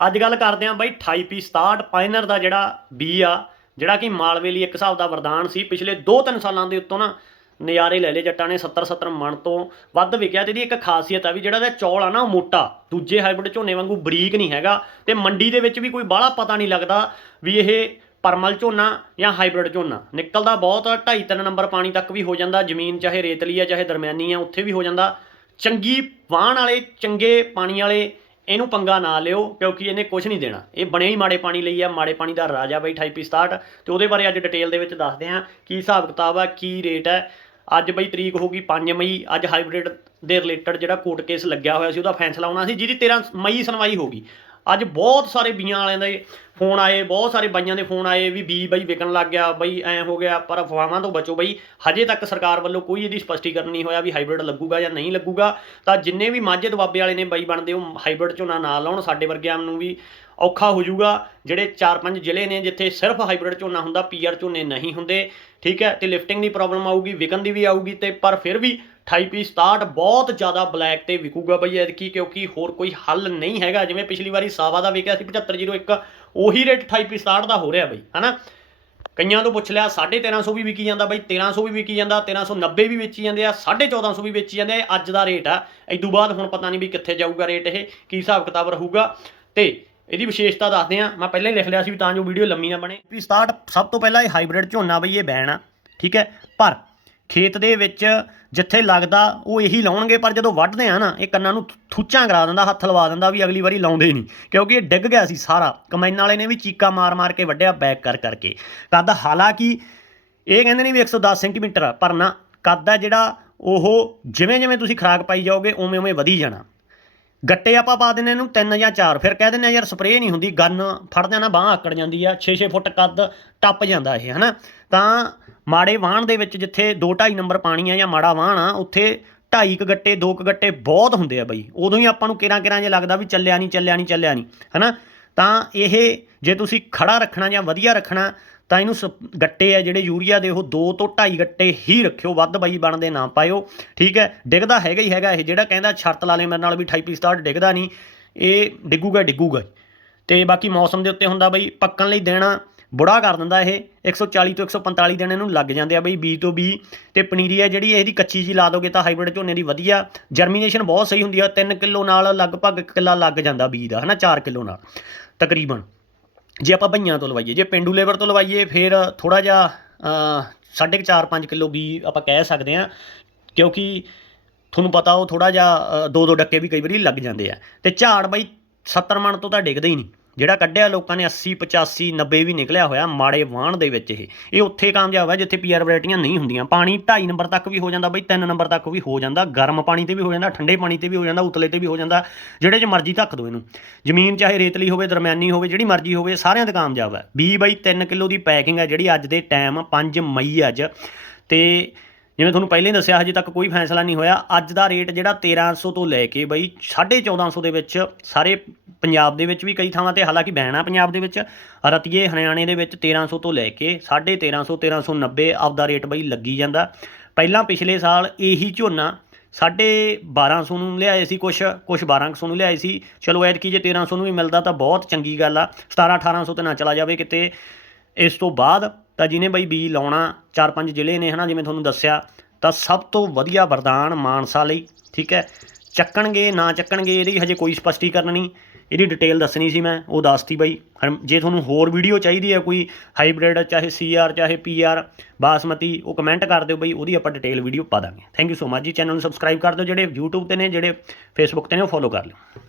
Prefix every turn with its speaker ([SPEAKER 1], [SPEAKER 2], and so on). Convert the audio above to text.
[SPEAKER 1] ਅੱਜ ਗੱਲ ਕਰਦੇ ਆਂ ਬਾਈ 28 67 ਪਾਇਨਰ ਦਾ ਜਿਹੜਾ ਬੀ ਆ, ਜਿਹੜਾ ਕਿ ਮਾਲਵੇ ਲਈ ਇੱਕ ਹਿਸਾਬ ਦਾ ਵਰਦਾਨ ਸੀ। ਪਿਛਲੇ 2-3 ਸਾਲਾਂ ਦੇ ਉੱਤੋਂ ਨਾ ਨਜ਼ਾਰੇ ਲੈ ਲਏ ਜੱਟਾਂ ਨੇ 70-70 ਮਣ ਤੋਂ ਵੱਧ ਵਿਕਿਆ। ਤੇ ਇਹਦੀ ਇੱਕ ਖਾਸੀਅਤ ਆ ਵੀ ਜਿਹੜਾ ਇਹਦਾ ਚੌਲ ਆ ਨਾ ਉਹ ਮੋਟਾ, ਦੂਜੇ ਹਾਈਬ੍ਰਿਡ ਝੋਨੇ ਵਾਂਗੂ ਬਰੀਕ ਨਹੀਂ ਹੈਗਾ ਤੇ ਮੰਡੀ ਦੇ ਵਿੱਚ ਵੀ ਕੋਈ ਬਾਹਲਾ ਪਤਾ ਨਹੀਂ ਲੱਗਦਾ ਵੀ ਇਹ ਪਰਮਲ ਝੋਨਾ ਜਾਂ ਹਾਈਬ੍ਰਿਡ ਝੋਨਾ। ਨਿਕਲਦਾ ਬਹੁਤ 2.5-3 ਨੰਬਰ ਪਾਣੀ ਤੱਕ ਵੀ ਹੋ ਜਾਂਦਾ, ਜ਼ਮੀਨ ਚਾਹੇ ਰੇਤਲੀ ਆ, ਚਾਹੇ ਦਰਮਿਆਨੀ ਆ, ਉੱਥੇ ਵੀ ਹੋ ਜਾਂਦਾ। ਚੰਗੀ ਵਾਹਣ ਵਾਲੇ, ਚੰਗੇ ਪਾਣੀ ਵਾਲੇ ਇਹਨੂੰ ਪੰਗਾ ਨਾ ਲਿਓ, ਕਿਉਂਕਿ ਇਹਨੇ ਕੁਝ ਨਹੀਂ ਦੇਣਾ। ਇਹ ਬਣਿਆ ਹੀ ਮਾੜੇ ਪਾਣੀ ਲਈ ਆ, ਮਾੜੇ ਪਾਣੀ ਦਾ ਰਾਜਾ ਬਈ 28 67 ਤੇ ਉਹਦੇ ਬਾਰੇ ਅੱਜ ਡਿਟੇਲ ਦੇ ਵਿੱਚ ਦੱਸਦੇ ਹਾਂ ਕੀ ਹਿਸਾਬ ਕਿਤਾਬ ਆ, ਕੀ ਰੇਟ ਹੈ ਅੱਜ ਬਈ ਤਰੀਕ ਹੋ ਗਈ 5 ਮਈ, ਅੱਜ ਹਾਈਬ੍ਰਿਡ ਦੇ ਰਿਲੇਟਡ ਜਿਹੜਾ ਕੋਰਟ ਕੇਸ ਲੱਗਿਆ ਹੋਇਆ ਸੀ, ਉਹਦਾ ਫੈਸਲਾ ਆਉਣਾ ਸੀ, ਜਿਹਦੀ 13 ਮਈ ਸੁਣਵਾਈ ਹੋ ਗਈ। ਅੱਜ ਬਹੁਤ ਸਾਰੇ ਬੀਆਂ ਵਾਲਿਆਂ ਦੇ ਫੋਨ ਆਏ, ਬਹੁਤ ਸਾਰੇ ਬਾਈਆਂ ਦੇ ਫੋਨ ਆਏ ਵੀ ਬੀ ਬਾਈ ਵਿਕਣ ਲੱਗ ਗਿਆ, ਬਈ ਐ ਹੋ ਗਿਆ, ਪਰ ਅਫਵਾਹਾਂ ਤੋਂ ਬਚੋ ਬਈ, ਹਜੇ ਤੱਕ ਸਰਕਾਰ ਵੱਲੋਂ ਕੋਈ ਇਹਦੀ ਸਪਸ਼ਟੀਕਰਨ ਨਹੀਂ ਹੋਇਆ ਵੀ ਹਾਈਬ੍ਰਿਡ ਲੱਗੂਗਾ ਜਾਂ ਨਹੀਂ ਲੱਗੂਗਾ। ਤਾਂ ਜਿੰਨੇ ਵੀ ਮਾਝੇ ਦੁਆਬੇ ਵਾਲੇ ਨੇ ਬਾਈ ਬਣਦੇ, ਉਹ ਹਾਈਬ੍ਰਿਡ ਝੋਨਾ ਨਾ ਲਾਉਣ, ਸਾਡੇ ਵਰਗਿਆਂ ਨੂੰ ਵੀ ਔਖਾ ਹੋ ਜਾਊਗਾ। ਜਿਹੜੇ 4-5 ਜ਼ਿਲ੍ਹੇ ਨੇ ਜਿੱਥੇ ਸਿਰਫ ਹਾਈਬ੍ਰਿਡ ਝੋਨਾ ਹੁੰਦਾ ਪੀਆਰ ਝੋਨੇ ਨਹੀਂ ਹੁੰਦੇ, ਠੀਕ ਹੈ? ਤੇ ਲਿਫਟਿੰਗ ਦੀ ਪ੍ਰੋਬਲਮ ਆਊਗੀ, ਵਿਕਣ ਦੀ ਵੀ ਆਊਗੀ ਤੇ ਪਰ ਫਿਰ ਵੀ 28 67 ਬਹੁਤ ਜ਼ਿਆਦਾ ਬਲੈਕ ਤੇ ਵਿਕੂਗਾ ਬਈ ਐਤਕੀ ਕਿਉਂਕਿ ਹੋਰ ਕੋਈ ਹੱਲ ਨਹੀਂ ਹੈਗਾ। ਜਿਵੇਂ ਪਿਛਲੀ ਵਾਰੀ ਸਾਵਾ ਦਾ ਵਿਕਿਆ ਸੀ 7501 ਉਹੀ ਰੇਟ 28 67 ਦਾ ਹੋ ਰਿਹਾ ਬਈ, ਹਨਾ? ਕਈਆਂ ਤੋਂ ਪੁੱਛ ਲਿਆ 1350 ਵੀ ਵਿਕੀ ਜਾਂਦਾ ਬਈ 1300 ਵੀ ਵਿਕੀ ਜਾਂਦਾ 1390 ਵੀ ਵੇਚੀ ਜਾਂਦੇ ਆ 1450 ਵੀ ਵੇਚੀ ਜਾਂਦੇ ਆ ਅੱਜ ਦਾ ਰੇਟ ਆ। ਇਦੋਂ ਬਾਅਦ ਹੁਣ ਪਤਾ ਨਹੀਂ ਵੀ ਕਿੱਥੇ ਜਾਊਗਾ ਰੇਟ ਇਹ, ਕੀ ਹਿਸਾਬ ਕਿਤਾਬ ਰਹੂਗਾ। ਤੇ ਇਹਦੀ ਵਿਸ਼ੇਸ਼ਤਾ ਦੱਸਦੇ ਆ ਮੈਂ ਪਹਿਲਾਂ ਹੀ ਲਿਖ ਲਿਆ ਸੀ ਵੀ ਤਾਂ ਜੋ ਵੀਡੀਓ ਲੰਮੀ ਨਾ ਬਣੇ। ਵੀ ਸਟਾਰਟ ਸਭ ਤੋਂ ਪਹਿਲਾਂ ਇਹ ਹਾਈਬ੍ਰਿਡ ਝੋਨਾ ਬਈ, ਇਹ ਬੈਣ ਆ, ਠੀਕ ਹੈ? ਪਰ ਖੇਤ ਦੇ ਵਿੱਚ ਜਿੱਥੇ ਲੱਗਦਾ ਉਹ ਇਹੀ ਲਾਉਣਗੇ, ਪਰ ਜਦੋਂ ਵੱਢਦੇ ਆ ਨਾ, ਇਹ ਕੰਨਾਂ ਨੂੰ ਥੁ- ਥੁੱਚਾਂ ਕਰਾ ਦਿੰਦਾ, ਹੱਥ ਲਵਾ ਦਿੰਦਾ ਵੀ ਅਗਲੀ ਵਾਰੀ ਲਾਉਂਦੇ ਨਹੀਂ, ਕਿਉਂਕਿ ਇਹ ਡਿੱਗ ਗਿਆ ਸੀ ਸਾਰਾ। ਕਮੈਨ ਵਾਲੇ ਨੇ ਵੀ ਚੀਕਾ ਮਾਰ ਮਾਰ ਕੇ ਵੱਢਿਆ ਬੈਕ ਕਰ, ਕਰਕੇ। ਕੱਦ ਹਾਲਾਂਕਿ ਇਹ ਕਹਿੰਦੇ ਨੇ ਵੀ 110 ਸੈਂਟੀਮੀਟਰ ਆ ਪਰ ਨਾ ਕੱਦ ਆ ਜਿਹੜਾ ਉਹ ਜਿਵੇਂ ਜਿਵੇਂ ਤੁਸੀਂ ਖਰਾਕ ਪਾਈ ਜਾਓਗੇ ਉਵੇਂ ਉਵੇਂ ਵਧੀ ਜਾਣਾ। ਗੱਟੇ ਆਪਾਂ ਪਾ ਦਿੰਨੇ ਇਹਨੂੰ ਤਿੰਨ ਜਾਂ ਚਾਰ, ਫਿਰ ਕਹਿ ਦਿੰਨੇ ਆ ਯਾਰ ਸਪਰੇਅ ਨਹੀਂ ਹੁੰਦੀ, ਗੰਨ ਫੜਦਿਆਂ ਨਾ ਬਾਹ ਆਕੜ ਜਾਂਦੀ ਆ 6-6 ਫੁੱਟ ਕੱਦ ਟੱਪ ਜਾਂਦਾ ਇਹ, ਹਨਾ? ਤਾਂ ਮਾੜੇ ਵਾਹਣ ਦੇ ਵਿੱਚ ਜਿੱਥੇ 2.5 ਨੰਬਰ ਪਾਣੀ ਆ ਜਾਂ ਮਾੜਾ ਵਾਹਣ ਆ, ਉੱਥੇ ਢਾਈ ਕ ਗੱਟੇ, ਦੋ ਕ ਗੱਟੇ ਬਹੁਤ ਹੁੰਦੇ ਆ ਬਈ। ਉਦੋਂ ਹੀ ਆਪਾਂ ਨੂੰ ਕਿਰਾਂ ਕਿਰਾਂ ਜੇ ਲੱਗਦਾ ਵੀ ਚੱਲਿਆ ਨਹੀਂ ਚੱਲਿਆ ਨਹੀਂ ਚੱਲਿਆ ਨਹੀਂ, ਹਨਾ? ਤਾਂ ਇਹ ਜੇ ਤੁਸੀਂ ਖੜਾ ਰੱਖਣਾ ਜਾਂ ਵਧੀਆ ਰੱਖਣਾ ਤਾਂ ਇਹਨੂੰ ਸਪ- ਗੱਟੇ ਆ ਜਿਹੜੇ ਯੂਰੀਆ ਦੇ, ਉਹ 2 ਤੋਂ 2.5 ਗੱਟੇ ਹੀ ਰੱਖਿਓ, ਵੱਧ ਬਾਈ ਬਣਦੇ ਨਾ ਪਾਇਓ। ਠੀਕ ਹੈ? ਡਿੱਗਦਾ ਹੈਗਾ ਹੀ ਹੈਗਾ ਇਹ, ਜਿਹੜਾ ਕਹਿੰਦਾ ਸ਼ਰਤ ਲਾ ਲੈ ਮੇਰੇ ਨਾਲ ਵੀ 28 ਸਟਾਰਟ ਡਿੱਗਦਾ ਨਹੀਂ। ਇਹ ਡਿੱਗੂਗਾ ਡਿੱਗੂਗਾ ਹੀ। ਤੇ ਬਾਕੀ ਮੌਸਮ ਦੇ ਉੱਤੇ ਹੁੰਦਾ ਬਈ, ਪੱਕਣ ਲਈ ਦੇਣਾ ਬੁੜਾ ਕਰ ਦਿੰਦਾ ਇਹ। 140 ਤੋਂ 145 ਦਿਨ ਇਹਨੂੰ ਲੱਗ ਜਾਂਦੇ ਆ ਬਈ, ਬੀ ਤੋਂ ਬੀ। ਤੇ ਪਨੀਰੀ ਆ ਜਿਹੜੀ, ਇਹਦੀ ਕੱਚੀ ਜੀ ਲਾ ਦੋਗੇ ਤਾਂ ਹਾਈਬ੍ਰਿਡ ਝੋਨੇ ਦੀ ਵਧੀਆ। ਜਰਮੀਨੇਸ਼ਨ ਬਹੁਤ ਸਹੀ ਹੁੰਦੀ ਆ 3 ਕਿਲੋ ਨਾਲ ਲਗਭਗ ਕਿੱਲਾ ਲੱਗ ਜਾਂਦਾ ਬੀ ਦਾ, ਹਨਾ? 4 ਕਿਲੋ ਨਾਲ, ਤਕਰੀਬਨ। ਜੇ ਆਪਾਂ ਭਈਆਂ ਤੋਂ ਲਵਾਈਏ, ਜੇ ਪਿੰਡੂ ਲੇਬਰ ਤੋਂ ਲਵਾਈਏ, ਫਿਰ ਥੋੜਾ ਜਿਹਾ ਸਾਢੇ 4-5 ਕਿਲੋ ਬੀ ਆਪਾਂ ਕਹਿ ਸਕਦੇ ਆ ਕਿਉਂਕਿ ਤੁਹਾਨੂੰ ਪਤਾ ਉਹ ਥੋੜਾ ਜਿਹਾ ਦੋ ਦੋ ਡੱਕੇ ਵੀ ਕਈ ਵਾਰੀ ਲੱਗ ਜਾਂਦੇ ਆ। ਤੇ ਝਾੜ ਬਾਈ 70 ਮਣ ਤੋਂ ਤਾਂ ਡਿੱਗਦੇ ਹੀ ਨਹੀਂ। ਜਿਹੜਾ ਕੱਢਿਆ ਲੋਕਾਂ ਨੇ 80 85 90 ਵੀ ਨਿਕਲਿਆ ਹੋਇਆ ਮਾੜੇ ਵਾਹਣ ਦੇ ਵਿੱਚ ਇਹ। ਇਹ ਉੱਥੇ ਕਾਮਯਾਬ ਹੈ ਜਿੱਥੇ ਪੀਆਰ ਵੈਰਾਈਟੀਆਂ ਨਹੀਂ ਹੁੰਦੀਆਂ। ਪਾਣੀ 2.5 ਨੰਬਰ ਤੱਕ ਵੀ ਹੋ ਜਾਂਦਾ ਬਈ 3 ਨੰਬਰ ਤੱਕ ਵੀ ਹੋ ਜਾਂਦਾ। ਗਰਮ ਪਾਣੀ ਤੇ ਵੀ ਹੋ ਜਾਂਦਾ, ਠੰਡੇ ਪਾਣੀ ਤੇ ਵੀ ਹੋ ਜਾਂਦਾ, ਉਤਲੇ ਤੇ ਵੀ ਹੋ ਜਾਂਦਾ। ਜਿਹੜੇ 'ਚ ਮਰਜ਼ੀ ਧੱਕ ਦਿਓ ਇਹਨੂੰ। ਜ਼ਮੀਨ ਚਾਹੇ ਰੇਤਲੀ ਹੋਵੇ, ਦਰਮਿਆਨੀ ਹੋਵੇ, ਜਿਹੜੀ ਮਰਜ਼ੀ ਹੋਵੇ ਸਾਰਿਆਂ ਤੇ ਕਾਮਯਾਬ ਹੈ। 20 ਬਾਈ 3 ਕਿਲੋ ਦੀ ਪੈਕਿੰਗ ਹੈ ਜਿਹੜੀ ਅੱਜ ਦੇ ਟਾਈਮ 5 ਮਈ ਅੱਜ। ਤੇ ਜਿਵੇਂ ਤੁਹਾਨੂੰ ਪਹਿਲਾਂ ਹੀ ਦੱਸਿਆ, ਹਜੇ ਤੱਕ ਕੋਈ ਫੈਸਲਾ ਨਹੀਂ ਹੋਇਆ। ਅੱਜ ਦਾ ਰੇਟ ਜਿਹੜਾ 1300 ਤੋਂ ਲੈ ਕੇ ਬਈ 1450 ਦੇ ਵਿੱਚ ਸਾਰੇ ਪੰਜਾਬ ਦੇ ਵਿੱਚ ਵੀ ਕਈ ਥਾਵਾਂ ਤੇ, ਹਾਲਾਂਕਿ ਬੈਨ ਆ ਪੰਜਾਬ ਦੇ ਵਿੱਚ, ਰਤੀਏ ਹਰਿਆਣੇ ਦੇ ਵਿੱਚ 1300 ਤੋਂ ਲੈ ਕੇ 1350 1390 ਆਪਦਾ ਰੇਟ ਬਈ ਲੱਗੀ ਜਾਂਦਾ। ਪਹਿਲਾਂ ਪਿਛਲੇ ਸਾਲ ਇਹੀ ਝੋਨਾ ਸਾਢੇ 1200 ਨੂੰ ਲਿਆਏ ਸੀ ਕੁਛ ਕੁਛ 1200 ਨੂੰ ਲਿਆਏ ਸੀ। ਚਲੋ ਐਤਕੀ ਜੇ 1300 ਨੂੰ ਵੀ ਮਿਲਦਾ ਤਾਂ ਬਹੁਤ ਚੰਗੀ ਗੱਲ ਆ। 17 1800 ਤੇ ਨਾ ਚਲਾ ਜਾਵੇ ਕਿਤੇ। ਇਸ ਤੋਂ ਬਾਅਦ ਤਾਂ ਜਿਹਨੇ ਬਈ ਬੀ ਲਾਉਣਾ ਚਾਰ ਪੰਜ ਜ਼ਿਲ੍ਹੇ ਨੇ ਹਨਾ, ਜਿਵੇਂ ਤੁਹਾਨੂੰ ਦੱਸਿਆ, ਤਾਂ ਸਭ ਤੋਂ ਵਧੀਆ ਵਰਦਾਨ ਮਾਨਸਾ ਲਈ, ਠੀਕ ਹੈ। ਚੱਕਣਗੇ, ਨਾ ਚੱਕਣਗੇ, ਇਹਦੀ ਹਜੇ ਕੋਈ ਸਪਸ਼ਟੀਕਰਨ ਨਹੀਂ। ਇਹਦੀ ਡਿਟੇਲ ਦੱਸਣੀ ਸੀ ਮੈਂ, ਉਹ ਦੱਸਤੀ ਬਈ। ਹਰ- ਜੇ ਤੁਹਾਨੂੰ ਹੋਰ ਵੀਡੀਓ ਚਾਹੀਦੀ ਹੈ, ਕੋਈ ਹਾਈਬ੍ਰਿਡ ਚਾਹੇ ਸੀਆਰ ਚਾਹੇ ਪੀਆਰ ਬਾਸਮਤੀ, ਉਹ ਕਮੈਂਟ ਕਰ ਦਿਓ ਬਈ, ਉਹਦੀ ਆਪਾਂ ਡਿਟੇਲ ਵੀਡੀਓ ਪਾ ਦਾਂਗੇ। Thank you so much ji. Channel ਨੂੰ ਸਬਸਕ੍ਰਾਈਬ ਕਰ ਦਿਓ, ਜਿਹੜੇ YouTube ਤੇ ਨੇ, ਜਿਹੜੇ Facebook ਤੇ ਨੇ, ਉਹ ਫੋਲੋ ਕਰ ਲਿਓ।